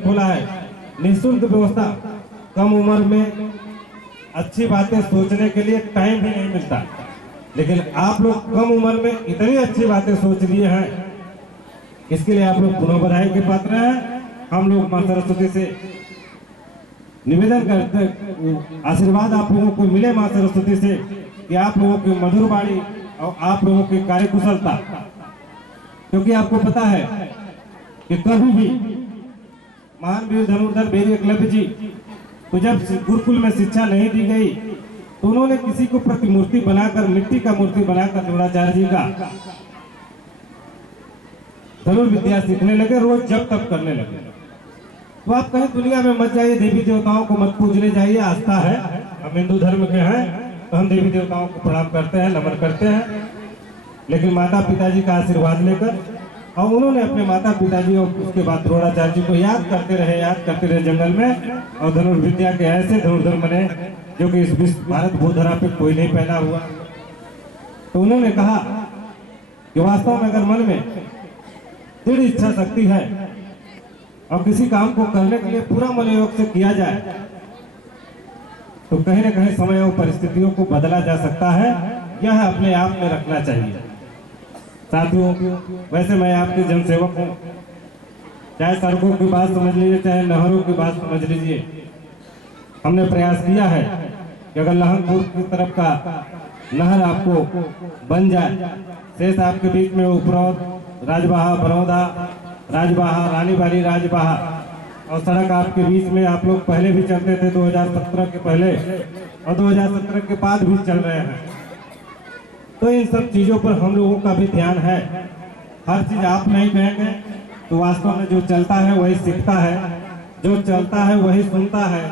खोला है, निःशुल्क व्यवस्था। कम उम्र में अच्छी बातें सोचने के लिए टाइम भी नहीं मिलता, लेकिन आप लोग कम उम्र में इतनी अच्छी बातें सोच लिए हैं, इसके लिए आप लोग पुनः बधाई के पात्र हैं। हम लोग मां सरस्वती से निवेदन करते, आशीर्वाद आप लोगों को मिले मां सरस्वती से कि आप लोगों की मधुर वाणी और आप लोगों की कार्यकुशलता, क्योंकि आपको पता है कि कभी भी महान वीर धनुर्धर वीर एकलव्य जी तो जब गुरुकुल में शिक्षा नहीं दी गई तो उन्होंने किसी को प्रतिमूर्ति बनाकर, मिट्टी का मूर्ति बनाकर द्रोणाचार्य जी का धनुर्विद्या सीखने लगे, रोज जब तक करने लगे। तो आप कहीं दुनिया में मत जाइए, देवी देवताओं को मत पूजने जाइए, आस्था है, हम हिंदू धर्म के हैं तो हम देवी देवताओं को प्रणाम करते हैं, नमन करते हैं, लेकिन माता पिताजी का आशीर्वाद लेकर, और उन्होंने अपने माता पिताजी और उसके बाद द्रोणाचार्य जी को याद करते रहे जंगल में, और धनुर्विद्या के ऐसे धनुर्धर बने जो कि इस विश्व भारत भूधरा पे कोई नहीं पहना हुआ। तो उन्होंने कहा कि वास्तव में अगर मन में दृढ़ इच्छा शक्ति है और किसी काम को करने के लिए पूरा मनोयोग से किया जाए तो कहीं न कहीं समय और परिस्थितियों को बदला जा सकता है। यह अपने आप में रखना चाहिए। साथियों, वैसे मैं आपके जनसेवक हूँ, चाहे सड़कों की बात समझ लीजिए, चाहे नहरों की बात समझ लीजिए। हमने प्रयास किया है कि अगर लहनपुर की तरफ का नहर आपको बन जाए, शेष आपके बीच में उपरौद, राजबाहा, बरौदा, राजबाहा, रानीबारी, राजबाहा, और सड़क आपके बीच में आप लोग पहले भी चलते थे 2017 के पहले और 2017 के बाद भी चल रहे हैं। तो इन सब चीज़ों पर हम लोगों का भी ध्यान है। हर चीज़ आप नहीं कहेंगे तो वास्तव में जो चलता है वही सीखता है, जो चलता है वही सुनता है,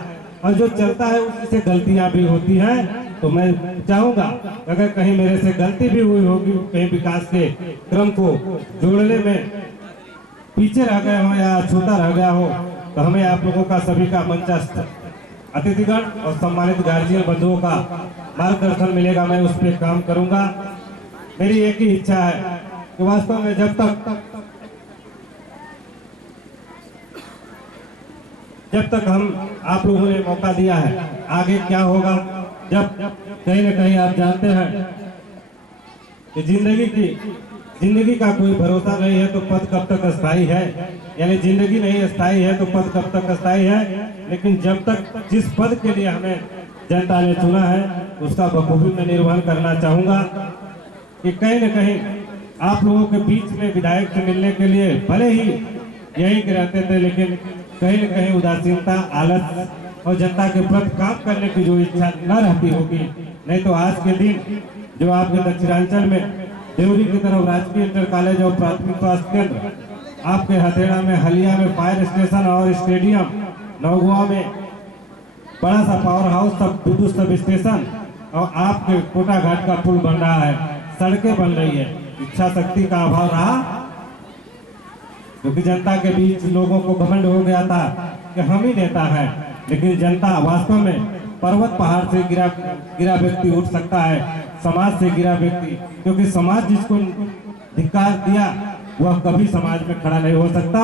और जो चलता है उसी से गलतियां भी होती हैं। तो मैं चाहूँगा अगर कहीं मेरे से गलती भी हुई होगी, कहीं विकास के क्रम को जोड़ने में पीछे रह गए हो या छूटा रह गया हो, तो हमें आप लोगों का सभी का मंचस्थ अतिथिगण और सम्मानित गार्जियन बंधुओं का मार्गदर्शन मिलेगा। मैं उस पर काम करूंगा। मेरी एक ही इच्छा है कि वास्तव में जब तक हम आप लोगों ने मौका दिया है, आगे क्या होगा, जब कहीं न कहीं आप जानते हैं कि जिंदगी का कोई भरोसा नहीं है तो पद कब तक अस्थायी है, यानी जिंदगी नहीं अस्थायी है तो पद कब तक अस्थायी है। लेकिन जब तक जिस पद के लिए हमें जनता ने चुना है उसका बखूबी मैं निर्वहन करना चाहूँगा कि कहीं न कहीं आप लोगों के बीच में विधायक से मिलने के लिए भले ही यहीं के रहते थे, लेकिन कहीं न कहीं उदासीनता, आलस और जनता के प्रति काम करने की जो इच्छा न रहती होगी, नहीं तो आज के दिन जो आपके दक्षिणांचल में देवरी की तरफ राजकीय इंटर कॉलेज और प्राथमिक स्वास्थ्य केंद्र, आपके हथेड़ा में, हलिया में फायर स्टेशन और स्टेडियम, नौगुआ में बड़ा सा पावर हाउस, सब विद्युत सब स्टेशन, और आपके कोटा घाट का पुल बन रहा है, सड़कें बन रही है। इच्छा शक्ति का अभाव रहा, क्योंकि जनता के बीच लोगों को घमंड हो गया था कि हम ही नेता हैं, लेकिन जनता वास्तव में पर्वत पहाड़ से गिरा व्यक्ति उठ सकता है, समाज से गिरा व्यक्ति, क्योंकि समाज जिसको धिक्कार दिया वह कभी समाज में खड़ा नहीं हो सकता।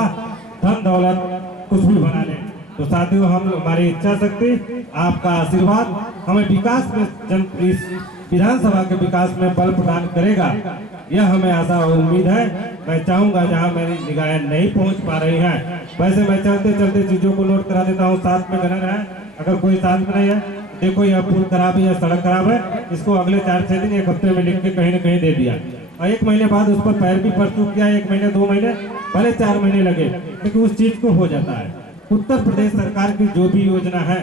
धन दौलत कुछ भी बना ले। तो साथियों, हमारी इच्छा शक्ति, आपका आशीर्वाद हमें विकास में, इस विधानसभा के विकास में बल प्रदान करेगा, यह हमें आशा और उम्मीद है। मैं चाहूँगा जहाँ मेरी निगाहें नहीं पहुँच पा रही हैं, वैसे मैं चलते चलते चीज़ों को नोट करा देता हूँ, साथ में बने रहें। अगर कोई साथ में नहीं है, देखो यह पुल खराब है या सड़क खराब है, इसको अगले 4-6 दिन 1 हफ्ते में लिख के कहीं न कहीं दे दिया, और 1 महीने बाद उस पर पैर भी पड़ चुक गया, 1 महीने 2 महीने भले 4 महीने लगे, लेकिन उस चीज को हो जाता है। उत्तर प्रदेश सरकार की जो भी योजना है,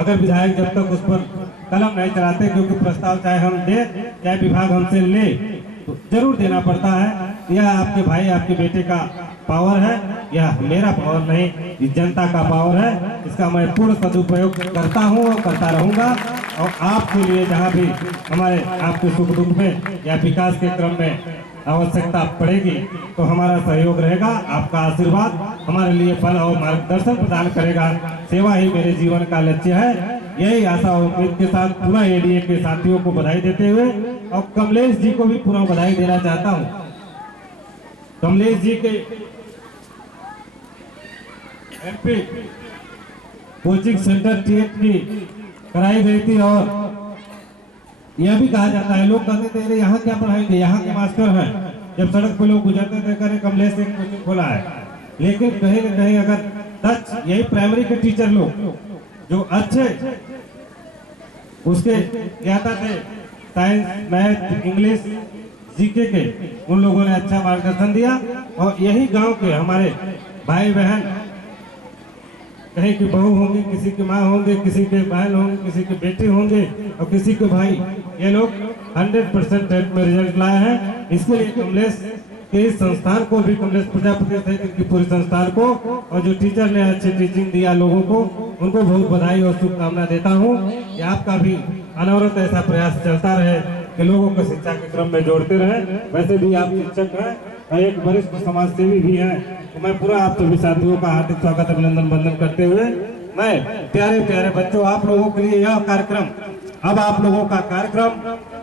अगर विधायक जब तक उस पर कलम नहीं चलाते, क्योंकि प्रस्ताव चाहे हम दे चाहे विभाग हमसे ले तो जरूर देना पड़ता है। यह आपके भाई, आपके बेटे का पावर है, यह मेरा पावर नहीं, इस जनता का पावर है। इसका मैं पूर्ण सदुपयोग करता हूँ और करता रहूँगा, और आपके लिए जहाँ भी हमारे आपके सुख दुख में या विकास के क्रम में आवश्यकता पड़ेगी तो हमारा सहयोग रहेगा। आपका आशीर्वाद हमारे लिए बल और मार्गदर्शन प्रदान करेगा। सेवा ही मेरे जीवन का लक्ष्य है। यही आशा और उम्मीद के साथ पूरा एडीए के साथियों को बधाई देते हुए, और कमलेश जी को भी पूरा बधाई देना चाहता हूँ। कमलेश जी के एमपी कोचिंग सेंटर टेट की कराई गई थी। और यह भी कहा जाता है, लोग कहते थे अरे यहाँ क्या पढ़ाएंगे, यहाँ के मास्टर हैं। जब सड़क पे लोग गुजरते थे करे कमलेश से कोचिंग खोला है, लेकिन कहीं न कहीं अगर टच यही प्राइमरी के टीचर लोग जो अच्छे उसके ज्ञाता थे, साइंस, मैथ, इंग्लिश, जीके के, उन लोगों ने अच्छा मार्गदर्शन दिया। और यही गांव के हमारे भाई बहन, कहीं की बहू होंगी, किसी की माँ होंगे, किसी के बहन होंगे, किसी के बेटे होंगे और किसी के भाई, ये लोग 100% टेट में रिजल्ट लाए हैं। इसके लिए कमलेश के इस संस्थान को भी, कमलेश प्रजापति सहित इनकी पूरी संस्थान को और जो टीचर ने अच्छी टीचिंग दिया लोगों को, उनको बहुत बधाई और शुभकामना देता हूँ कि आपका भी अनवरत ऐसा प्रयास चलता रहे कि लोगों को शिक्षा के क्रम में जोड़ते रहे। वैसे भी आप शिक्षक हैं और एक वरिष्ठ समाज सेवी भी हैं, तो मैं पूरा आप सभी साथियों का हार्दिक स्वागत अभिनंदन वंदन करते हुए, मैं प्यारे प्यारे बच्चों, आप लोगों के लिए यह कार्यक्रम, अब आप लोगों का कार्यक्रम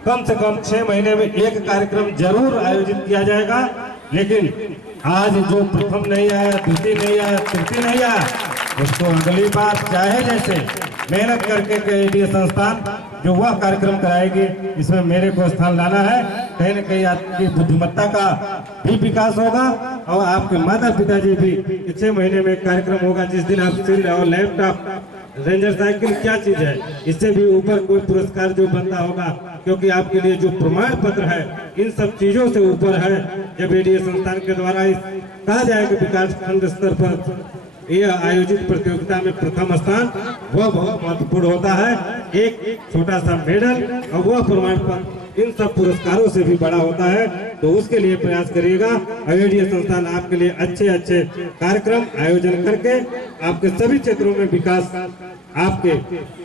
कम से कम 6 महीने में एक कार्यक्रम जरूर आयोजित किया जाएगा। लेकिन आज जो प्रथम नहीं आया, द्वितीय नहीं आया, तृतीय नहीं आया, उसको अगली बार चाहे जैसे मेहनत करके के संस्थान जो वह कार्यक्रम कराएगी, इसमें मेरे को स्थान लाना है। कहीं न कहीं आपकी बुद्धिमत्ता का भी विकास होगा और आपके माता पिताजी भी 6 महीने में कार्यक्रम होगा जिस दिन आप सिल और लैपटॉप, रेंजर साइकिल क्या चीज है, इससे भी ऊपर कोई पुरस्कार जो बनता होगा, क्योंकि आपके लिए जो प्रमाण पत्र है इन सब चीजों से ऊपर है। जब एडीए संस्थान के द्वारा कहा जाएगा विकास खंड स्तर पर यह आयोजित प्रतियोगिता में प्रथम स्थान, वह बहुत महत्वपूर्ण होता है। एक छोटा सा मेडल और वह प्रमाण पत्र इन सब पुरस्कारों से भी बड़ा होता है, तो उसके लिए प्रयास करिएगा। एडीए संस्थान आपके लिए अच्छे अच्छे कार्यक्रम आयोजन करके आपके सभी क्षेत्रों में विकास, आपके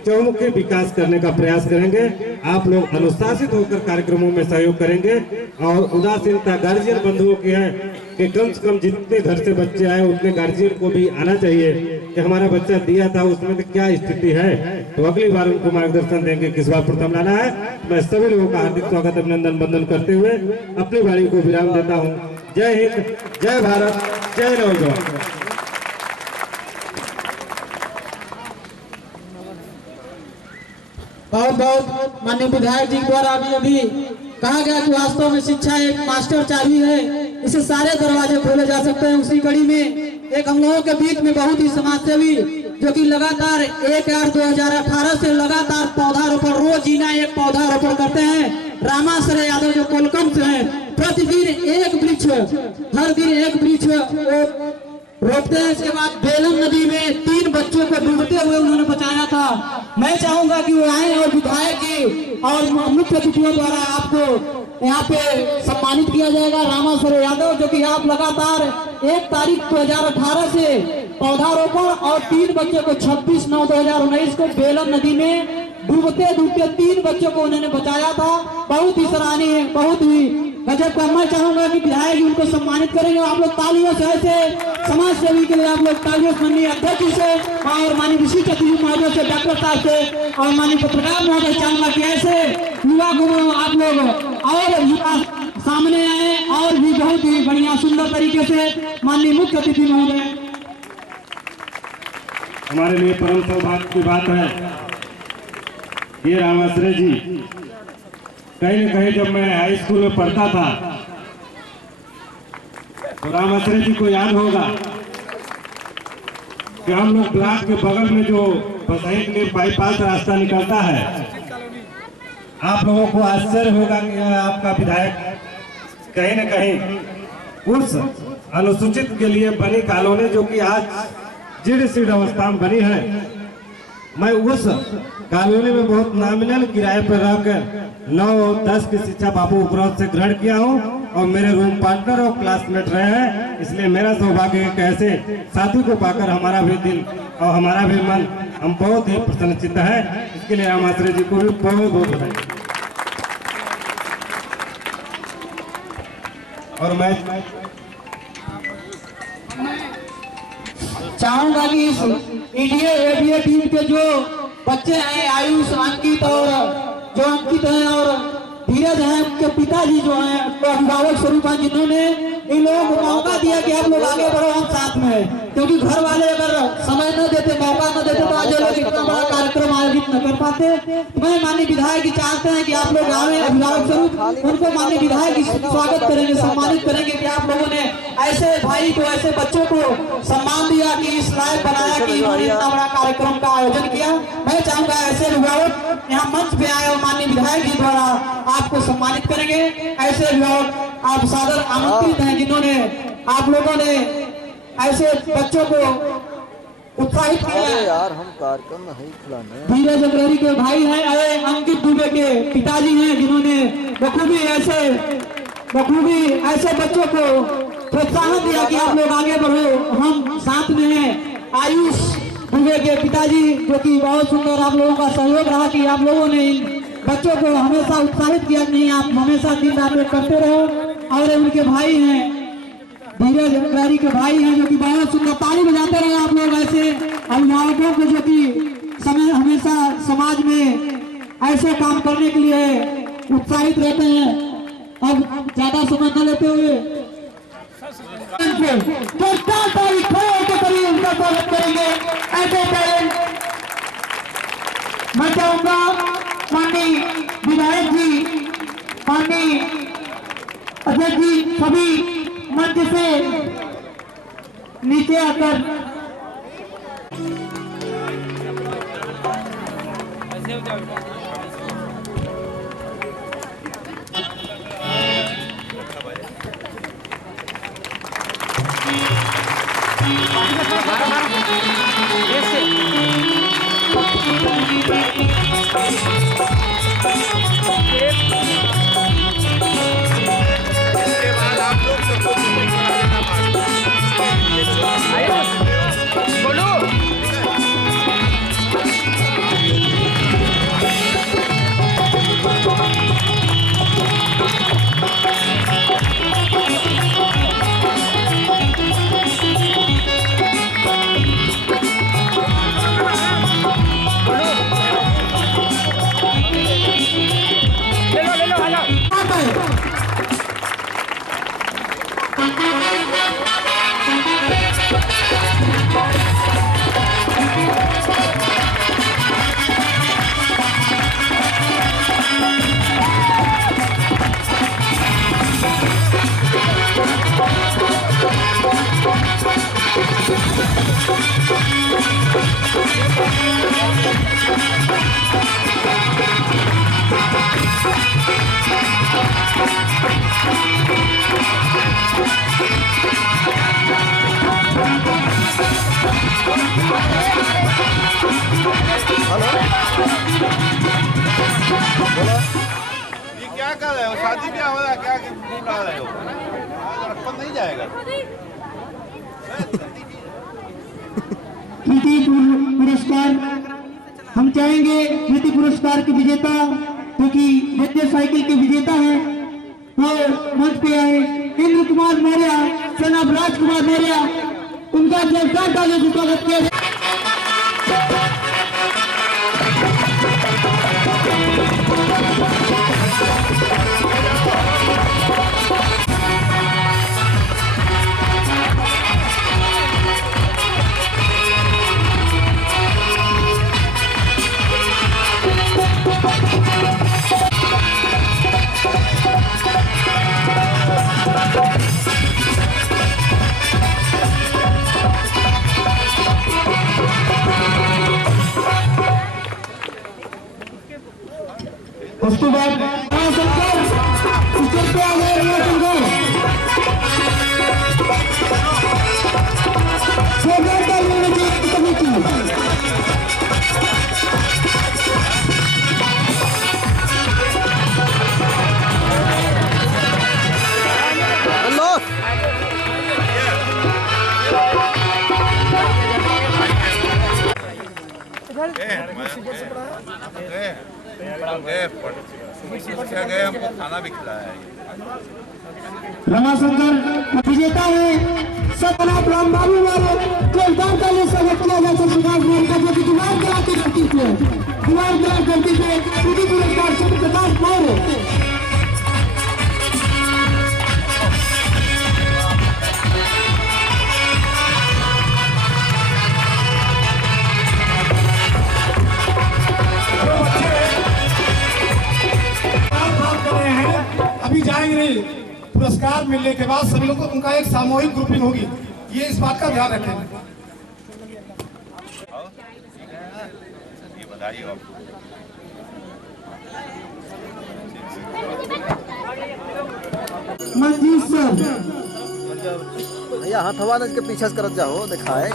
चौमुखी विकास करने का प्रयास करेंगे। आप लोग अनुशासित होकर कार्यक्रमों में सहयोग करेंगे और उदासीनता गार्जियन बंधुओं की है कि कम से कम जितने घर से बच्चे आए उतने गार्जियन को भी आना चाहिए कि हमारा बच्चा दिया था उसमें तो क्या स्थिति है, तो अगली बार उनको मार्गदर्शन देंगे किस बार प्रथम लाना है। मैं सभी लोगों का हार्दिक स्वागत अभिनंदन वंदन करते हुए अपनी वाणी को विराम देता हूँ। जय हिंद, जय भारत, जय नौजवान। बहुत बहुत माननीय विधायक जी द्वारा अभी कहा गया कि वास्तव में शिक्षा एक मास्टर चाबी है, इसे सारे दरवाजे खोले जा सकते हैं। उसी कड़ी में एक हम लोगों के बीच में बहुत ही समाजसेवी जो कि लगातार 1/8/2018 से लगातार पौधारोपण, रोज जीना एक पौधारोपण करते हैं, रामाश्रय यादव जो कोलकम से हैं, प्रतिदिन एक वृक्ष, हर दिन एक वृक्ष रोकते हैं। इसके बाद बेलम नदी में 3 बच्चों को डूबते हुए उन्होंने बचाया था। मैं चाहूंगा कि वो आए और विधायक की और मुख्य अतिथियों द्वारा आपको यहाँ पे सम्मानित किया जाएगा। रामाश्रय यादव जो कि आप लगातार 1 तारीख 2018 से पौधारोपण और 3 बच्चों को 26/9/2019 को बेलम नदी में डूबते डूबते 3 बच्चों को उन्होंने बचाया था। बहुत ही सराहनीय, बहुत ही गजब का। मैं चाहूंगा कि विधायक उनको सम्मानित करेंगे। आप लोग तालियों से ऐसे समाज सेवी के लिए आप लोग तालियों से, माननीय अध्यक्ष से और माननीय विशिष्ट अतिथि महोदय से, डॉक्टर साहब से और माननीय पत्रकार महोदय, चाहूंगा कि ऐसे युवा को आप लोग और युवा सामने आए और भी बहुत ही बढ़िया सुंदर तरीके से। माननीय मुख्य अतिथि महोदय, हमारे लिए परम सौभाग्य की बात है ये रामाश्रय जी, कहीं न कहीं जब मैं हाई स्कूल में पढ़ता था तो रामाश्रय जी को याद होगा कि हम लोग ब्लॉक के बगल में जो बसई के लिए बाईपास रास्ता निकलता है, आप लोगों को आश्चर्य होगा कि यह आपका विधायक कहीं न कहीं उस अनुसूचित के लिए बनी कॉलोनी जो कि आज जीर्ण शीर्ण अवस्था में बनी है, मैं उस कॉलोनी में बहुत नॉमिनल किराए पर रहकर 9 और 10 की शिक्षा बाबू उपरोक्त से ग्रहण किया हूं और मेरे रूम पार्टनर और क्लासमेट रहे हैं। इसलिए मेरा सौभाग्य है कि ऐसे साथी को पाकर हमारा भी दिल और हमारा भी मन, हम बहुत ही प्रसन्नचित्त है। इसके लिए रामाश्रय जी को भी बहुत बहुत बधाई। और मैं चाहूंगा कि इस एडीए टीम के जो बच्चे हैं, आयुष, अंकित और जो अंकित हैं और धीरज हैं, उनके पिताजी जो हैं तो अभिभावक स्वरूप हैं, जिन्होंने इन लोगों को मौका दिया कि आप लोग आगे बढ़ो, हम साथ में हैं। क्योंकि घर वाले अगर समय न देते, मौका न देते तो आज ये लोग इतना बड़ा कार्यक्रम आयोजित न कर पाते। मैं माननीय विधायक जी चाहते हैं कि आप लोग आए अभिभावक स्वरूप, उनको माननीय विधायक जी स्वागत करेंगे, सम्मानित करेंगे कि आप लोगों ने ऐसे भाई को, ऐसे बच्चों को सम्मान दिया कि इस लायक बनाया कि इन्होंने इतना बड़ा कार्यक्रम का आयोजन किया। मैं चाहूंगा ऐसे अभिभावक यहाँ मंच पे आए और माननीय विधायक जी द्वारा आपको सम्मानित करेंगे। ऐसे अभिभावक आप सादर आमंत्रित हैं जिन्होंने आप लोगों ने ऐसे बच्चों को उत्साहित किया। यार हम कार्यक्रम में ही खिलाने धीरज अग्रहरी के भाई हैं, अरे अंकित दुबे के पिताजी हैं जिन्होंने बखूबी ऐसे बच्चों को प्रोत्साहन दिया कि आप लोग आगे बढ़ो। हम साथ में हैं आयुष दुबे के पिताजी, जो कि बहुत सुंदर आप लोगों का सहयोग रहा कि आप लोगों ने इन बच्चों को हमेशा उत्साहित किया कि नहीं आप हमेशा दिन रात करते रहो। और उनके भाई हैं धीरज अग्रहरी के भाई हैं जो कि बहुत सुंदर ताली बजाते रहे आप लोग। ऐसे अभिभावकों को जो कि हमेशा समाज में ऐसे काम करने के लिए उत्साहित रहते हैं। अब ज्यादा समय न लेते हुए उनका स्वागत करेंगे। ऐसे टैलेंट मैं चाहूंगा माननीय विधायक जी, माननीय अध्यक्ष जी सभी मंच से नीचे आकर ये क्या कर रहे हो? शादी क्या हो रहा है? क्या ला रहे हो? रखपन नहीं जाएगा। कृति पुरस्कार हम चाहेंगे, कृति पुरस्कार के विजेता जो कि रेंजर साइकिल के विजेता हैं और मंच पे आए इंद्र कुमार मौर्य, जनाब राजकुमार मौर्य, उनका जोरदार तालियों से स्वागत किया। उसके बाद गए हमको खाना भी खिलाया है। रमाशंकर विजेता है सतनाथ राम बाबू वाले जोरदार ताली से स्वागत किया जाए। सुभाष मोहन का जो दीवार गिरा के करती थे, दीवार गिरा करती थे कृति पुरस्कार प्रकाश मौर्य। की पुरस्कार मिलने के बाद सभी लोग को उनका एक सामूहिक ग्रुपिंग होगी, ये इस बात का ध्यान रखें। ये बताइए आप। मंजीत सर, भैया हाथ हवा के पीछे से करत जाओ, दिखाए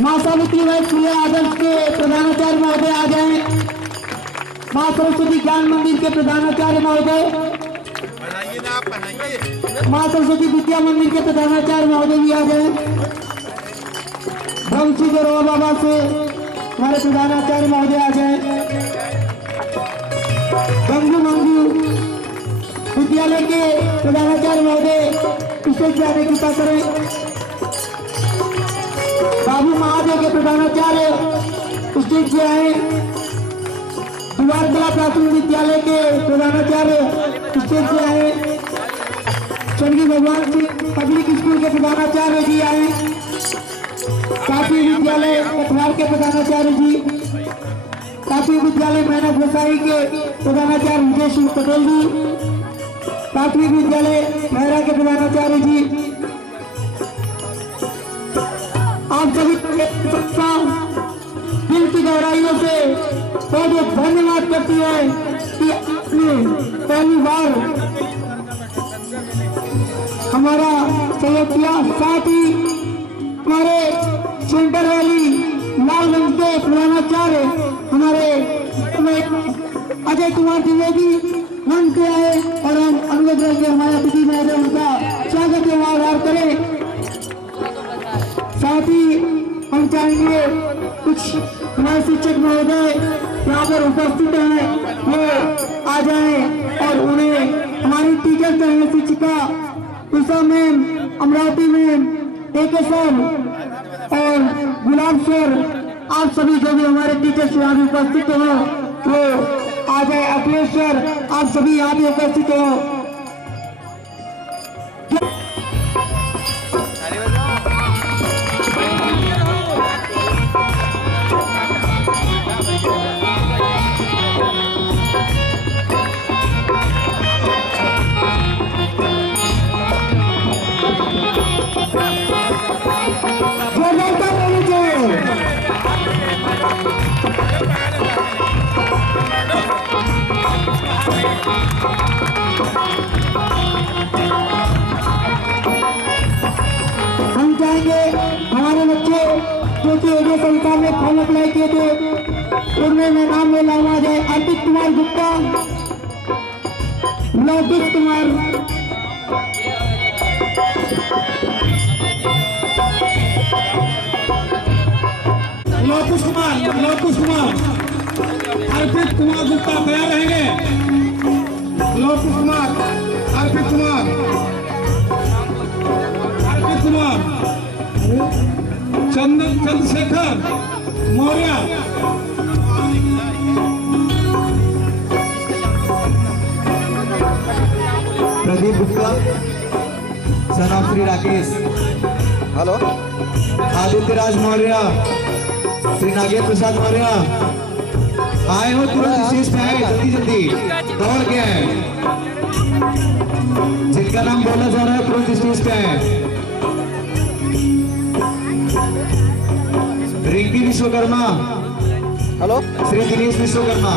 माँ सावित्रीबाई फुले आदर्श के प्रधानाचार्य महोदय आ जाए। माँ सरस्वती ज्ञान मंदिर के प्रधानाचार्य महोदय, पढ़ाइए ना आप, पढ़ाइए। माँ सरस्वती विद्या मंदिर के प्रधानाचार्य महोदय भी आ जाए। ब्रह्मश्री गौरव बाबा से हमारे प्रधानाचार्य महोदय आ जाए। गंगू मंगू विद्यालय के प्रधानाचार्य महोदय स्टेज पे आने की कृपा करें। बाबू महादेव के प्रधानाचार्य स्टेज पे आए। द्वार कला प्राथमिक विद्यालय के प्रधानाचार्य स्टेज पे आए। चंडी भगवान सिंह पब्लिक स्कूल के प्रधानाचार्य जी आए। काफी विद्यालय कटवार के प्रधानाचार्य जी, काफी विद्यालय मैना गोसाई के प्रधानाचार्य विजय सिंह पटेल जी, प्राथमिक विद्यालय खैरा के प्रधानाचार्य जी, आप सभी दिल की गहराइयों से बहुत धन्यवाद करती है कि आपने पहली बार हमारा सहयोग किया। साथ ही हमारे सेंटर वाली लालगंज के प्रधानाचार्य हमारे अजय कुमार द्विवेदी मंच पे आए और हम अनुरोध करेंगे हमारे अतिथि महोदय उनका स्वागत व्यवहार करें। साथ ही हम चाहेंगे कुछ हमारे शिक्षक महोदय यहाँ पर उपस्थित हैं, वो आ जाएं और उन्हें हमारी टीचर हैं, शिक्षिका Usha ma'am, Amravati ma'am, AK sir और गुलाब सर, आप सभी जो भी हमारे टीचर्स यहाँ भी उपस्थित हो वो आ जाए। अखिलेश सर, आप सभी यहाँ भी उपस्थित हो। हम चाहेंगे हमारे बच्चे जो कि एजे संस्था में फॉर्म अप्लाई किए थे उनमें नाम में लाना जाए। अर्पित कुमार गुप्ता, लौकिक कुमार, लौकुश कुमार, अर्पित कुमार गुप्ता तैयार रहेंगे। Laukush Kumar, Arpit Kumar, Chandrashekhar Maurya, Pradeep Gupta, son of Shri Rakesh, hello Aditya Raj Maurya, Shri Nagendra Prasad Maurya, आए हो तुरंत स्टेज पे आए, जल्दी जल्दी दौड़ के आए। जिनका नाम बोला जा रहा है तुरंत स्टेज पे आए। Rinki Vishwakarma, hello Shri Dinesh Vishwakarma,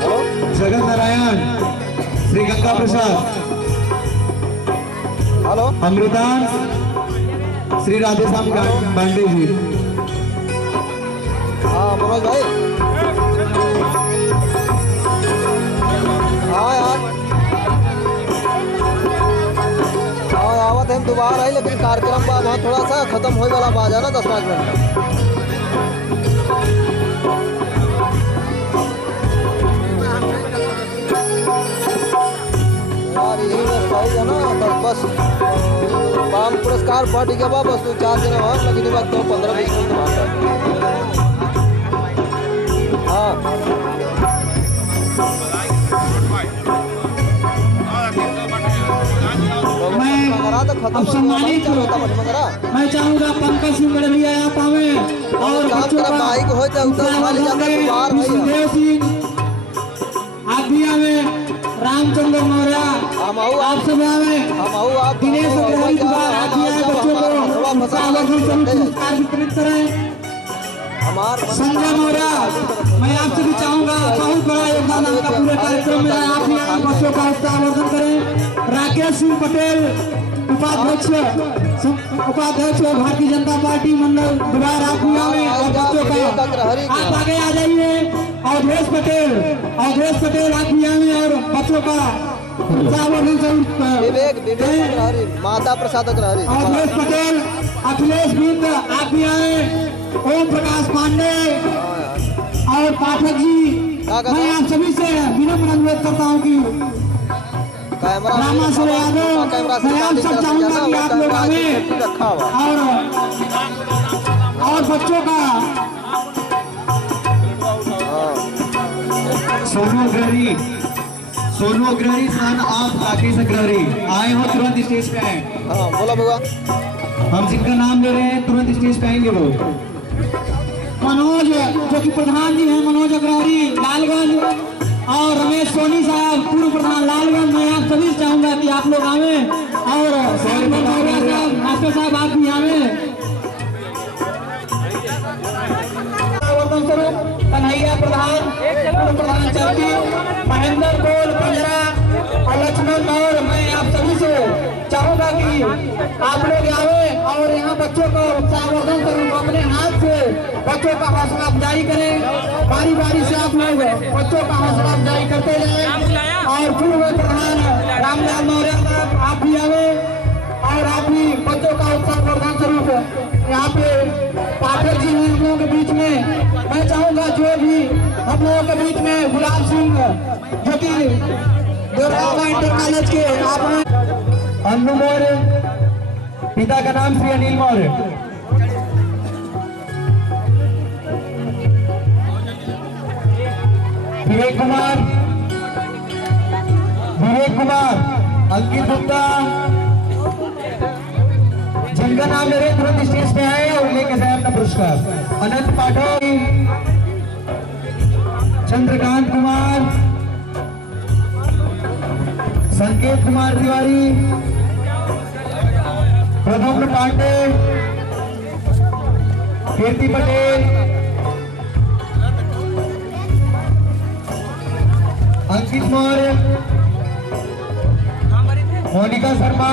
hello Jagat Narayan, Shri Ganga Prasad, hello अमृतान, Shri Radheshyam Pandey ji. हाँ मनोज भाई, हाँ यार आवत हम दोबारा आई, लेकिन कार्यक्रम बाद वहाँ थोड़ा सा खत्म होने वाला बाज है ना 10-5 मिनट। यार यही बस है ना, बस पाम पुरस्कार पार्टी के बाद बस 4 दिन वहाँ, लेकिन बाद 15-20 मिनट वहाँ। हाँ अब सम्मानित मैं चाहूँगा पंकज सिंह गढ़विया यहाँ पावे और बच्चों का सुखदेव सिंह आप भी आवे रामचंद्र मौर्य हम आओ आप सब में हम आओ आप दिनेश अग्रवाल द्वारा आज आए बच्चों को सावधानी से पुरस्कार वितरित करें। संजय मौर्य मैं आपसे भी चाहूंगा बहुत बड़ा योगदान आपका पूरे कार्यक्रम में आप भी आए बच्चों का उत्साहवर्धन करें। राकेश सिंह पटेल उपाध्यक्ष भारतीय जनता पार्टी मंडल द्वारा आप भी आए और बच्चों का आप आगे आ जाइए। अवधेश पटेल आप भी आए और बच्चों का माता प्रसाद अग्रहरी अवधेश पटेल अखिलेश बिंद आप भी आए। ओम प्रकाश पांडे और पाठक जी मैं आप सभी से विनम्र अनुरोध करता हूँ कि रामा सुरे यादव मैं आप सब चाहूंगा कि आप लोग आए और बच्चों का सोनू अग्रहरी सन आप राकेश अग्रहरी आए हो तुरंत स्टेज पे आए। हाँ बोला बुआ हम जिनका नाम ले रहे हैं तुरंत स्टेज पे आएंगे वो मनोज जो कि प्रधान जी हैं मानोज अग्रहरी लालगंज और रमेश सोनी साहब पूर्व प्रधान लालगंज मैं आप सभी चाहूंगा कि आप लोग आवे और मास्टर साहब आप भी आवे। कन्हैया प्रधान चौकी महेंद्र कोल पंजरा और लक्ष्मण और मैं आप सभी से चाहूंगा कि आप लोग आवे और यहाँ बच्चों को उत्साहवर्धन करें। अपने हाथ से बच्चों का हौसला अफजाई करें। बारी बारी से आप लोग बच्चों का हौसला अफजाई करते जाएं। और पूर्व प्रधान रामलाल मौर्य साहब आप भी आवे और आप भी बच्चों का उत्साहवर्धन स्वरूप यहाँ पे पाठक जी हैं हम लोगों के बीच में। मैं चाहूंगा जो भी हम लोगों के बीच में गुलाब सिंह जो कि इंटर कॉलेज के आप अन्नू मौर्य पिता का नाम श्री अनिल मौर्य। विवेक कुमार अंकित गुप्ता जिनका नाम ले रहे तुरंत स्टेज पे आए और लेके जाए अपना पुरस्कार। अनंत पाठक चंद्रकांत कुमार संकेत कुमार तिवारी प्रद्युम्न पांडे कीर्ति पटेल अंकित मौर्य मोनिका शर्मा।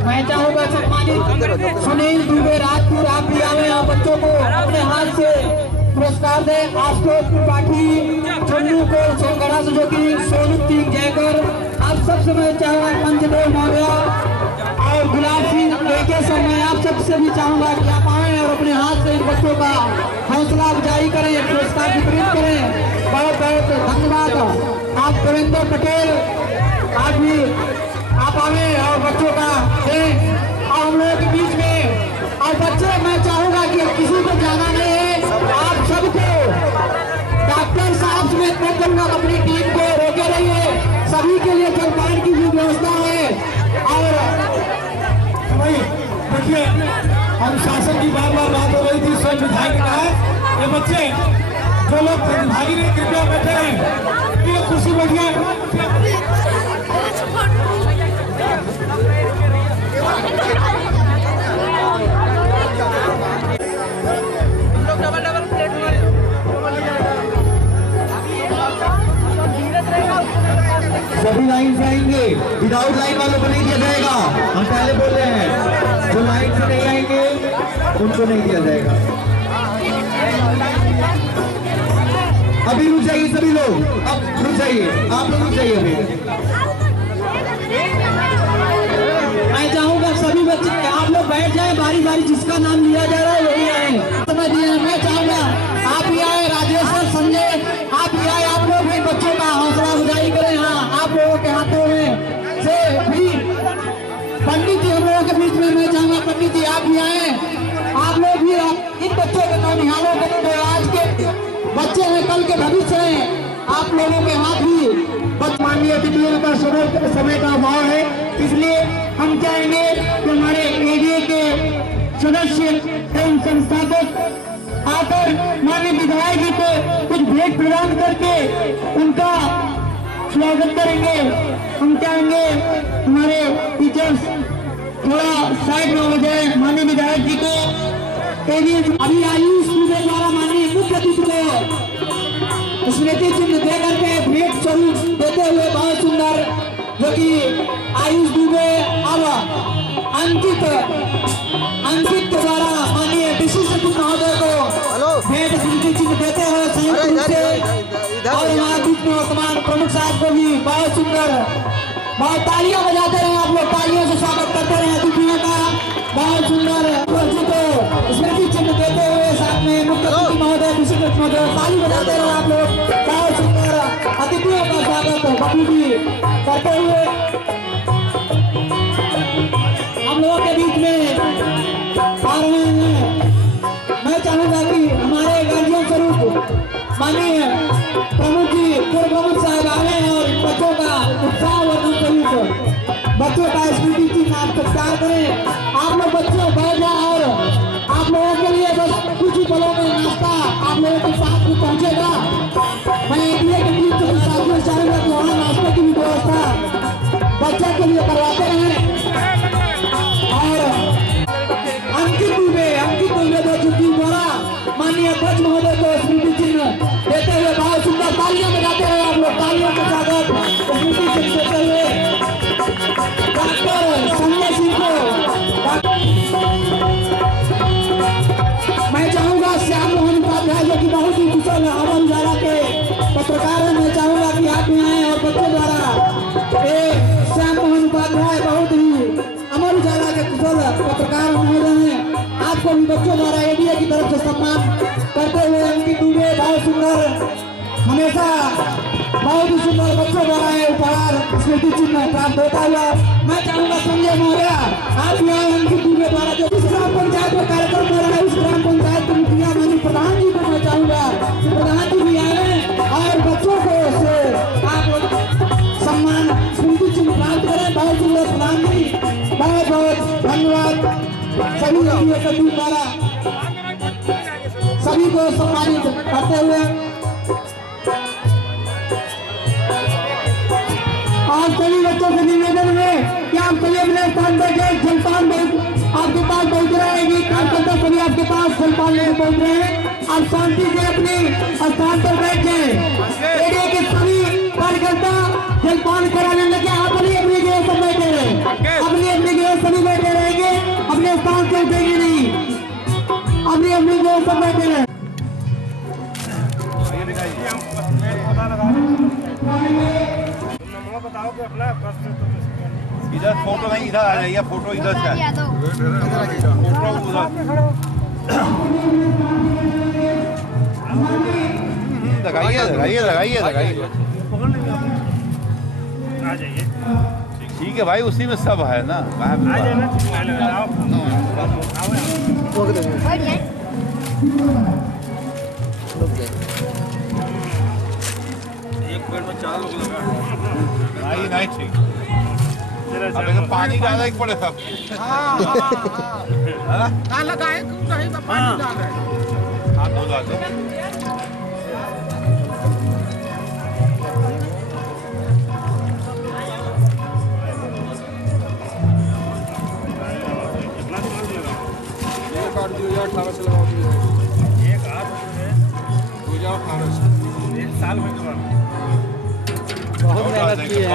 मैं चाहूंगा सम्मानित सुनील दुबे राजपुर आप भी आवे और बच्चों को अपने हाथ से पुरस्कार दें। आशुतोष त्रिपाठी चन्नू को सोनगढ़ा से जो कि सोनू सिंह जयकर आप सबसे मैं चाहूंगा पंचदेव मौर्य और गुलाब सिंह एके सर मैं आप सबसे भी चाहूंगा कि आप आए और अपने हाथ से इन बच्चों का हौसला अफजाई करें पुरस्कार वितरित करें। बहुत बहुत धन्यवाद। आप देवेंद्र पटेल आप भी आप आवे और बच्चों का दें और हम लोगों के बीच में और बच्चे मैं चाहूंगा कि किसी को जाना नहीं है आप सबको डॉक्टर साहब से मैं कहूँगा अपनी टीम को रोके रहिए। सभी के लिए जलपान की भी व्यवस्था है। और भाई देखिए हम शासन की बार बार बात हो रही थी स्वयं विधायक ने कहा ये बच्चे जो लोग प्रतिभागी नहीं कृपया बैठे हैं खुशी बैठिए। सभी लाइन से आएंगे विदाउट लाइन वालों को नहीं दिया जाएगा। हम पहले बोल रहे हैं जो लाइन से नहीं आएंगे उनको नहीं दिया जाएगा। अभी रुक जाइए सभी लोग अब रुक जाइए आप लोग रुक जाइए अभी। मैं चाहूंगा सभी बच्चे आप लोग बैठ जाए बारी बारी जिसका नाम लिया जा रहा है वही आए समझ दिए। मैं चाहूंगा आप भी आए राजेश संजय आप भी आए आप लोग भी बच्चों का हौसला अफजाई करें। हाँ आप लोगों के हाथों में से भी पंडित जी हम लोगों के बीच में मैं चाहूंगा पंडित जी आप भी आए आप लोग भी इन बच्चों के नौनिहालों के आज के बच्चे हैं कल के भविष्य हैं आप लोगों के हाथ भी माननीय अतिथियों का समय का अभाव है इसलिए हम चाहेंगे कि हमारे एडीए के सदस्य एवं संस्थापक आकर माननीय विधायक जी को कुछ भेंट प्रदान करके उनका स्वागत करेंगे। हम चाहेंगे हमारे टीचर्स थोड़ा साइड में हो जाए, माननीय विधायक जी को अभी आयुष दुबे द्वारा माननीय मुख्य अतिथि को स्मृति चिन्ह दे करके भेंट स्वरूप देते हुए बहुत सुंदर, जो कि आयुष दुबे अब अंकित द्वारा माननीय विशिष्ट अतिथि महोदय को भेंट स्मृति चिन्ह देते हुए संयुक्त रूप से, और हमारे बीच में वर्तमान प्रमुख साहब को भी बहुत सुंदर, बहुत तालियां बजाते रहे आप लोग, तालियों से स्वागत करते रहे अतिथियों का। बहुत सुंदर जी को स्मृति चिन्ह देते हुए साथ में मुख्य अतिथि महोदय विशिष्ट अतिथि महोदय ताली बजाते रहे आप लोग। बहुत सुंदर अतिथियों का स्वागत बखूबी करते हुए हम लोगों के बीच में आ रहे हैं। मैं चाहूंगा कि हमारे गार्जियन स्वरूप माननीय प्रमुख जी, पूर्व प्रमुख साहब आए और बच्चों का उत्साह वर्धन स्वरूप बच्चों का स्मृति चिन्ह आप सत्कार करें। आप लोग बच्चों बैठ जाए और आप लोगों के लिए बस कुछ ही पलों में नाश्ता आप लोगों के साथ में पहुंचेगा। मैं एडीए के बीच में साथियों से चाहूंगा कि वहाँ नाश्ते की भी व्यवस्था बच्चों के लिए करवाते रहें। और अंकित दुबे दो छुट्टी द्वारा माननीय अध्यक्ष महोदय को स्मृति चिन्ह देते हुए बहुत सुंदर तालियां बजाते हुए आप लोग, तालियों के स्वागत स्मृति चिन्ह देते हुए डॉक्टर संजय सिंह को मैं चाहूंगा श्याम मोहन उपाध्याय जो कि बहुत ही कुशल अमर उजाला के पत्रकार हैं, मैं चाहूंगा कि आप यहाँ आए और बच्चों द्वारा श्याम मोहन उपाध्याय बहुत ही अमर उजाला के कुशल पत्रकार महोदय हैं, आपको भी बच्चों द्वारा एडीए की तरफ से सम्मान करते हुए अंकित दुबे बहुत सुंदर, हमेशा बहुत ही सुंदर बच्चों द्वारा उपहार स्मृति चिन्ह प्राप्त होता हुआ मैं चाहूंगा संजय मौर्य आप यहाँ अंकित दुबे द्वारा जो इस ग्राम पंचायत में कार्यक्रम हो रहा है उस ग्राम पंचायत के मुखिया माननीय प्रधान जी को मैं चाहूंगा कि प्रधान जी भी आए और बच्चों को से आप सम्मान स्मृति चिन्ह प्राप्त करें। बहुत सुंदर प्रधान जी, बहुत बहुत धन्यवाद सभी लोगों द्वारा सभी को सम्मानित करते हुए। आज सभी बच्चों से निवेदन है कि आप सभी अपने स्थान पर जलपान आपके पास पहुंच रहे हैं, कार्यकर्ता सभी आपके पास जलपान लेकर पहुंच रहे हैं, आप शांति से अपने स्थान पर बैठ जाए। एरिया के सभी कार्यकर्ता जलपान कराने लगे, अपनी अपनी जगह पर बैठे रहे, अपनी अपनी जगह सभी बैठे रहेंगे, अपने स्थान से उठेंगे नहीं, अपनी अपनी जगह पर बैठे रहे। बताओ कि अपना इधर फोटो नहीं, इधर आ जाइए, फोटो इधर से फोटो उधर लगाइए आ जाइए। ठीक है भाई, उसी में सब है ना। एक पेड़ में 4 लोग लगा नहीं ठीक, अब तो पानी डाला ही पड़े सब। लगाए पानी डाल रहे हाथ धो डाल दो। कार्ड 2018 से लगा दिया, एक हाथ 2018 से 1 साल में बहुत मेहनत की है।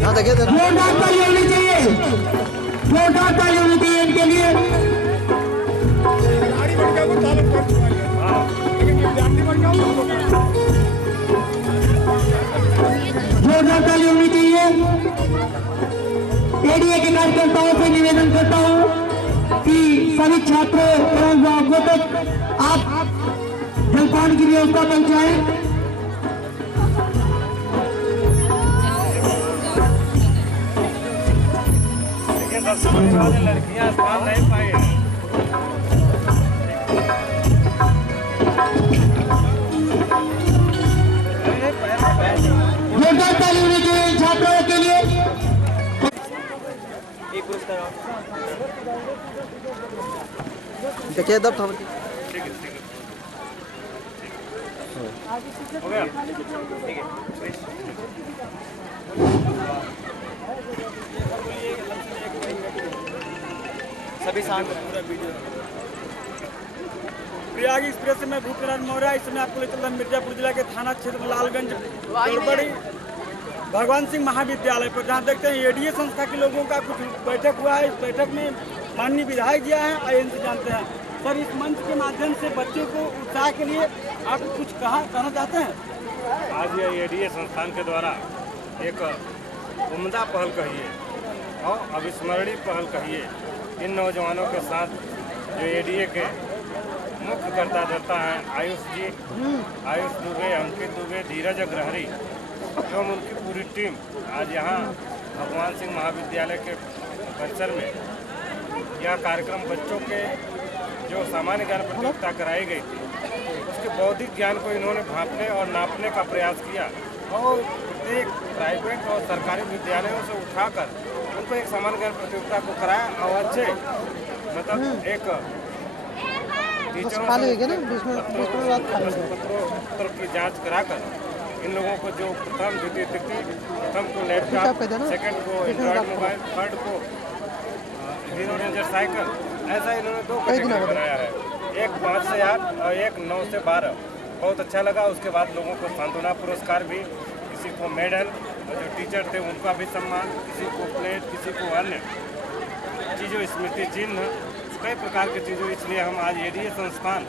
हाँ देखिए जोरदार ताली होनी चाहिए, जोरदार ताली होनी चाहिए इनके लिए। जोरदार ताली होनी चाहिए। एडीए के कार्यकर्ताओं से निवेदन करता हूँ कि सभी छात्रों एवं अवगत तक आप जलपान की व्यवस्था पहुंचाएं। लड़कियां स्थान नहीं पाई। देखिए दब थोड़ा सभी शांत पूरा वीडियो। प्रयाग एक्सप्रेस से मैं भूपेन्द्र मौर्य। इस समय आपको ले चल रहा मिर्जापुर जिला के थाना क्षेत्र लालगंज गड़बड़ी भगवान सिंह महाविद्यालय पर, जहाँ देखते हैं एडीए संस्था के लोगों का कुछ बैठक हुआ है। इस बैठक में माननीय विधायक जी हैं, आईएनसी जानते हैं। सर, इस मंच के माध्यम से बच्चों को उत्साह के लिए आप कुछ कहना चाहते हैं? आज ये एडीए संस्थान के द्वारा एक उम्दा पहल कहिए और अविस्मरणीय पहल कहिए, इन नौजवानों के साथ जो एडीए के मुख्य कर्ता धर्ता हैं आयुष जी, आयुष दुबे, अंकित दुबे, धीरज अग्रहरी एवं उनकी पूरी टीम आज यहाँ भगवान सिंह महाविद्यालय के परिसर में यह कार्यक्रम बच्चों के जो सामान्य ज्ञान प्रतियोगिता कराई गई थी उसके बौद्धिक ज्ञान को इन्होंने भांपने और नापने का प्रयास किया और प्रत्येक प्राइवेट और सरकारी विद्यालयों से उठाकर उनको एक सामान्य ज्ञान प्रतियोगिता को कराया और अच्छे मतलब एक पत्रों की जांच कराकर इन लोगों को जो प्रथम द्वितीय तृतीय, प्रथम को लैपटॉप, सेकंड को एंड्रॉइड मोबाइल, थर्ड को हीरो रेंजर साइकिल, ऐसा इन्होंने 2 कैटेगरी बनाया है, एक 5 से 8 और एक 9 से 12। बहुत अच्छा लगा। उसके बाद लोगों को सांत्वना पुरस्कार भी, किसी को मेडल, और जो टीचर थे उनका भी सम्मान, किसी को प्लेट, किसी को अन्य चीज़ों, स्मृति चिन्ह, कई प्रकार की चीज़ों। इसलिए हम आज एडीए संस्थान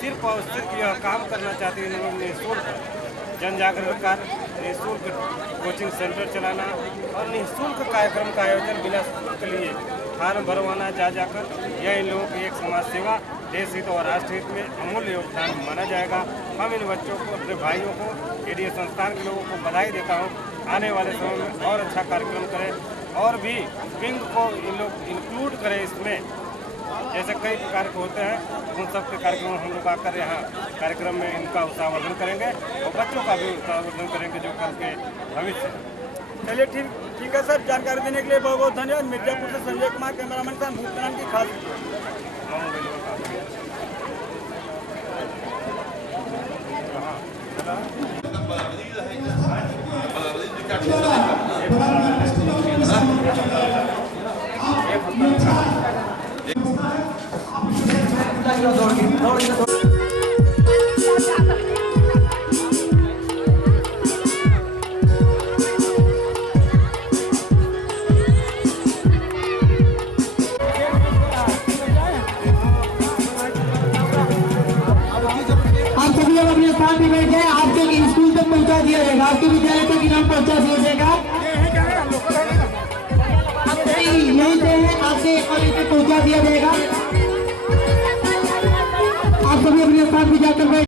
सिर्फ और सिर्फ यह काम करना चाहते हैं, इन लोगों ने निःशुल्क जन जागरण कार्य, निःशुल्क कोचिंग सेंटर चलाना और निःशुल्क कार्यक्रम का आयोजन बिना शुल्क के लिए फार्म भरवाना जाकर, यह इन लोगों की एक समाज सेवा, देश हित और राष्ट्र हित में अमूल्य योगदान माना जाएगा। हम इन बच्चों को, अपने भाइयों को, एडीए संस्थान के लोगों को बधाई देता हूँ। आने वाले समय में और अच्छा कार्यक्रम करें और भी विंग को इन लोग इंक्लूड करें इसमें, जैसे कई प्रकार के होते हैं, उन सब के कार्यक्रम हम लोग आकर यहाँ कार्यक्रम में इनका उत्साहवर्धन करेंगे और बच्चों का भी उत्साहवर्धन करेंगे जो कल के भविष्य। चलिए ठीक है सर, जानकारी देने के लिए बहुत बहुत धन्यवाद। मिर्जापुर से संजय कुमार, कैमरामैन साहब भूपेन्द्र की खास अपने स्थान पे बैठ जाए, आपके स्कूल तक पहुंचा दिया जाएगा, आपके विद्यालय तक इनाम पहुंचा दिया जाएगा। यहीं से आपके कॉलेज तक पहुंचा दिया जाएगा। आप सभी अपने स्थान पे जाकर बैठ